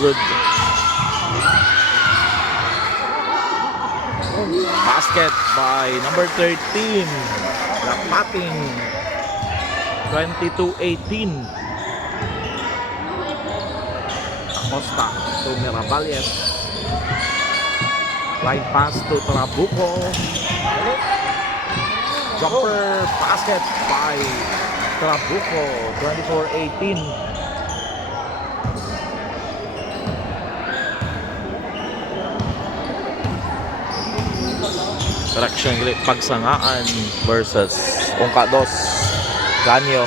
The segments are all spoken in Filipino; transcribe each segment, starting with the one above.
good. Basket by number 13. Lapating. 22-18. Acosta to Miravalles. Line pass to Trabuco. Jumper basket by Trabuco. 24-18. Correction, Pagsangaan versus Ungkados. Ranyo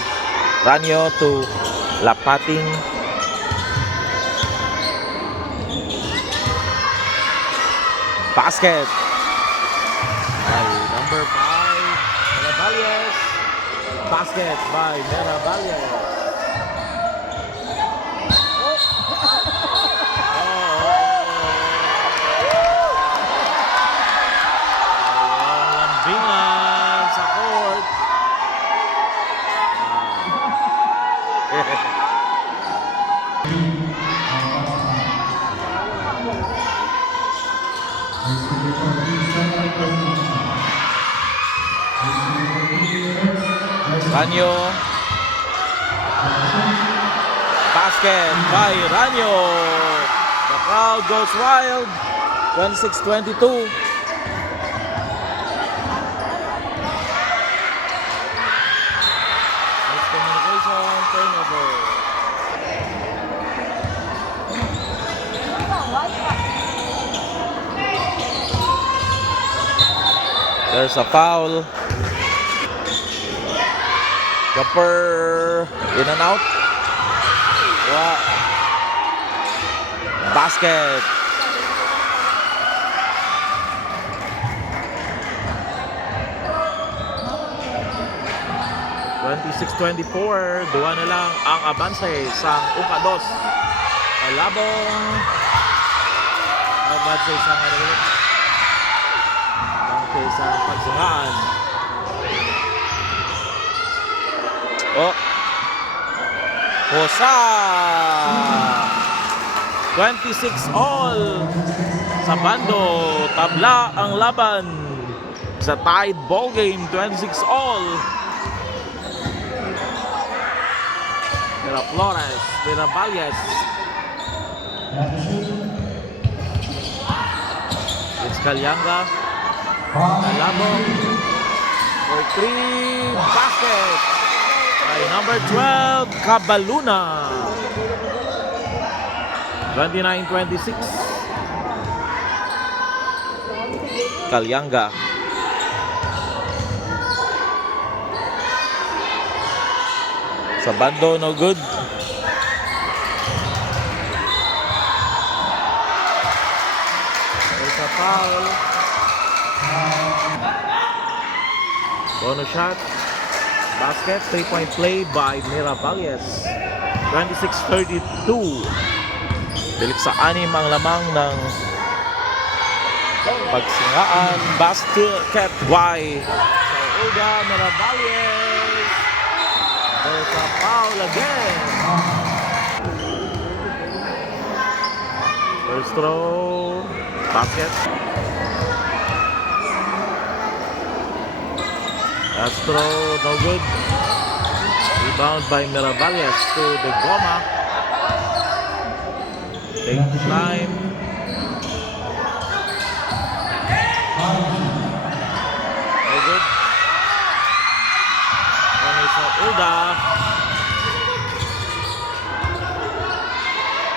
to Lapating. Basket by number 5, Miravalles. Basket by Miravalles. Lambingan sa court. Ranyo. Basket by Ranyo. The crowd goes wild. 26-22. Miscommunication, turnover. There's a foul. Jumper in and out. Wow. Basket. (26-24). Duwa na lang ang abanse sa Ungkados. Alabong abanse sa sa Pagsangaan. Hosa 26 all sa bando. Tabla ang laban sa tied ball game. 26 all. Flores, Miravalles. It's Calyanga. Alabong for 3. Basket by number 12, Cabaluna. 29-26. Calyanga. Sa bando, no good. There's a foul. Bonus shot. Basket, 3-point play by Miravalles. 26-32. Bilik sa 6 ang lamang ng Pagsangaan. Basket by Uga Miravalles. There's a foul again. First throw. Basket. Last throw, no good. Rebound by Miravalles to De Goma. Take time. No good. One is Uda.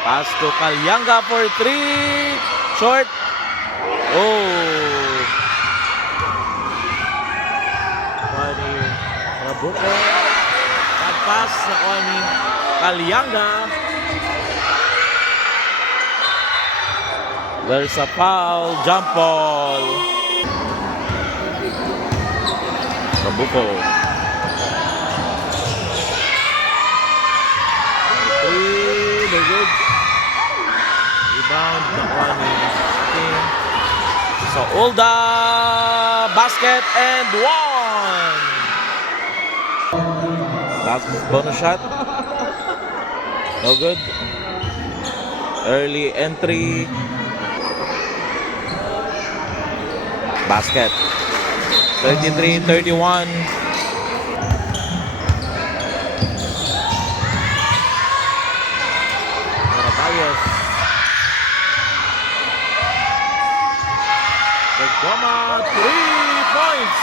Pass to Calyanga for 3. Short. Trabuco. Pagpas sa ni Calyanga. There's a foul. Jump ball. Trabuco. 3. Very good. Rebound. Nakuha ni King. So, Ulda. Basket and 1. Last bonus shot. No good. Early entry. Basket. 33-31. Marabayas. De Goma, 3 points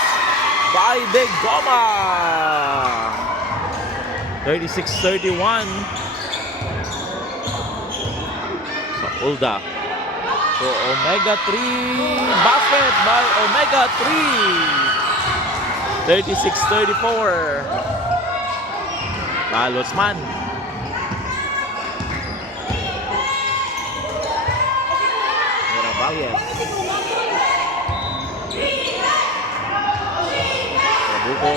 by De Goma. 36-31. Sa Ulda. So Omega 3 basket by Omega 3. 36-34. Balosman. Mirabayas. Trabuco.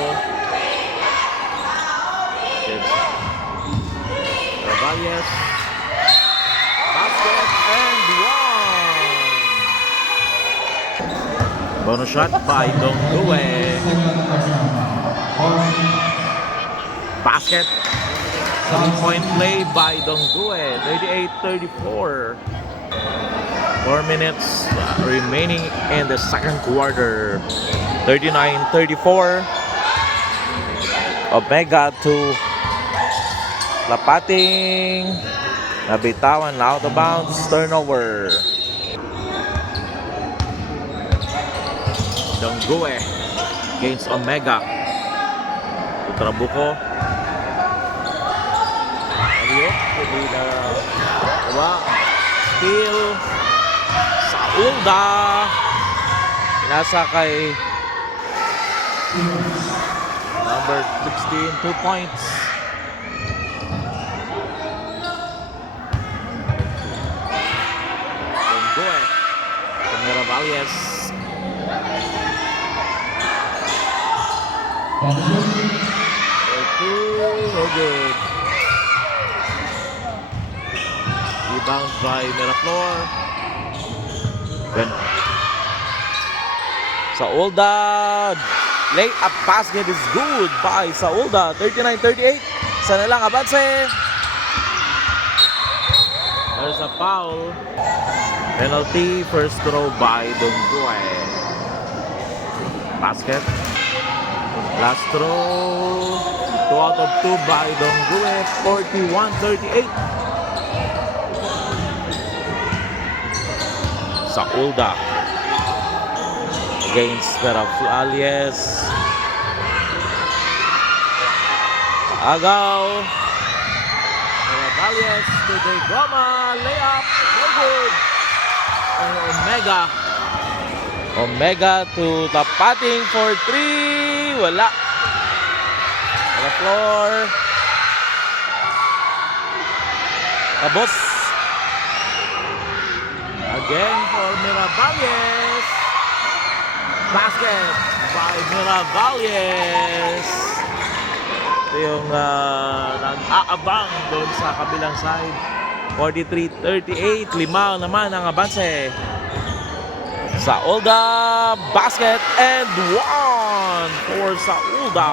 Mirabayas. Basket and one. Bonus shot by Dongdue. Basket. 3-point play by Dongdue. 38-34. 4 minutes remaining in the second quarter. 39-34. Omega to Lapating. Nabitawan, out of bounds, turnover. Dongdue against Omega. Trabuco. Ayok, hindi na steal sa Ulda. Nasa kay number 16, 2 points. Dongdue. Mirabayas. No good. Rebound by Miraflor. Saulda. Lay-up basket is good by Saulda. 39-38. Sana lang abanse. There's a foul. Penalty. First throw by Dongdue. Basket. Last throw. 2 out of 2 by Dongdue. 41-38. Saulda against Miraflores. Agaw. Miraflores to De Goma. Layup. No good. And Omega to Lapating for 3. Wala. Miraflor. Tabos. Again for Miraflores. Basket by Miraflores. Ito yung nag-aabang doon sa kabilang side. 43-38. 5 naman ang abanse. Saulda. Basket and 1 for Saulda.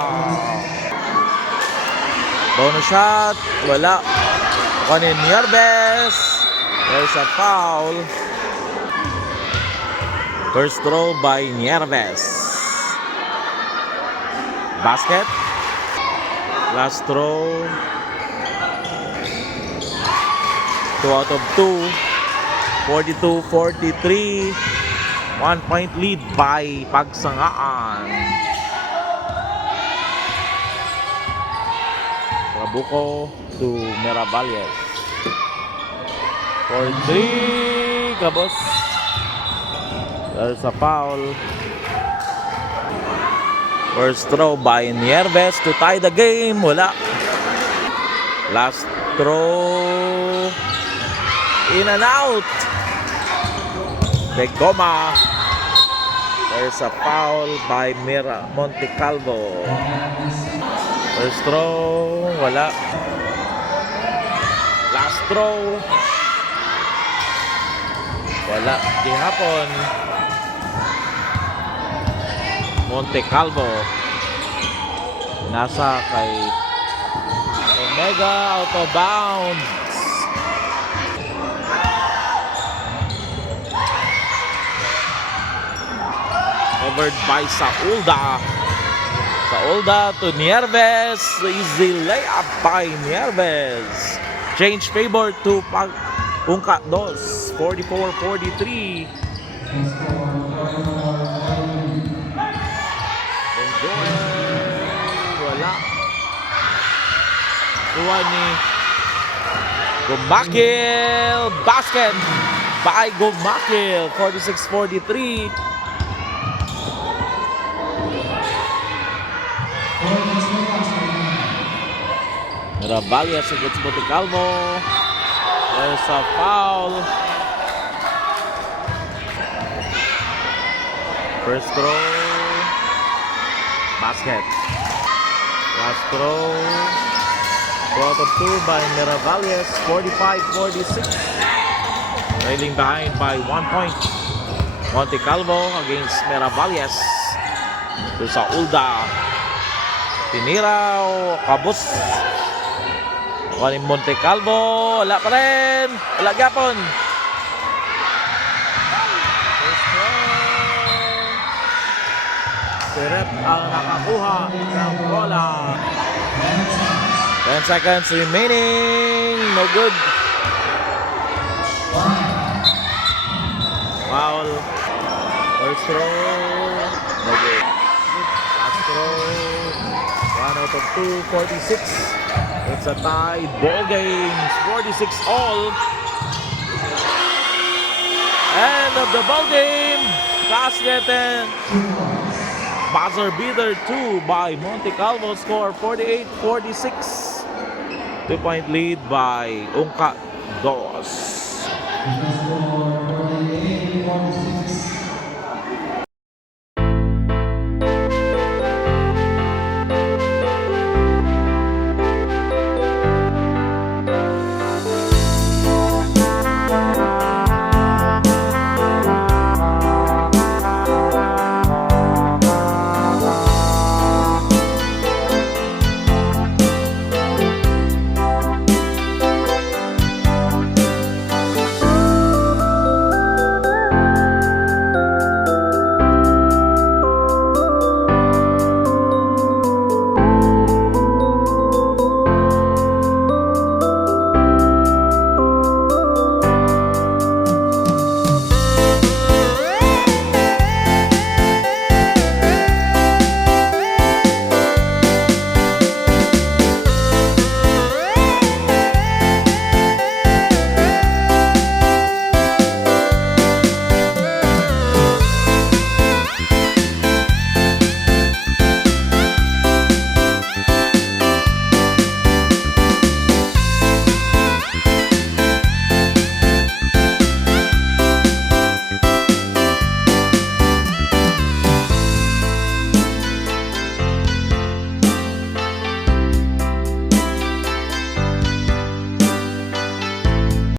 Bonus shot. Wala. Juanin Nierbes. There's a foul. First throw by Nierbes. Basket. Last throw. 2 out of 2. 42-43. 1 point lead by Pagsangaan. Trabuco to Miraflores. For 3. Kabos. There's a foul. First throw by Nierbes to tie the game. Wala. Last throw. In and out. De Goma. There's a foul by Montecalvo. First throw. Wala. Last throw. Wala. Gihapon. Montecalvo. Nasa kay Omega, out of bounds. Covered by Saulda. Saulda to Nierves. Easy layup by Nierves. Change favor to Ungka Dos. 44-43. Wala. Kuha ni Gumakil. Basket by Gumakil. 46-43. Miravalles against Montecalvo. There's a foul. First throw. Basket. Last throw. Out of 2 by Miravalles. 45-46. Trailing behind by 1 point. Montecalvo against Miravalles. There's a Ulda. Tiniraw. Kabus. Kunin Montecalvo. Wala pa rin. Wala gapon. Siret ang nakakuha ng bola. 10 seconds remaining. No good. Foul. First throw. No good. Last throw. 1 out of 2. 46. It's a tied ball game. 46 all. End of the ball game. Basket and buzzer beater 2 by Montecalvo. Score 48-46. 2-point lead by Ungka Dos.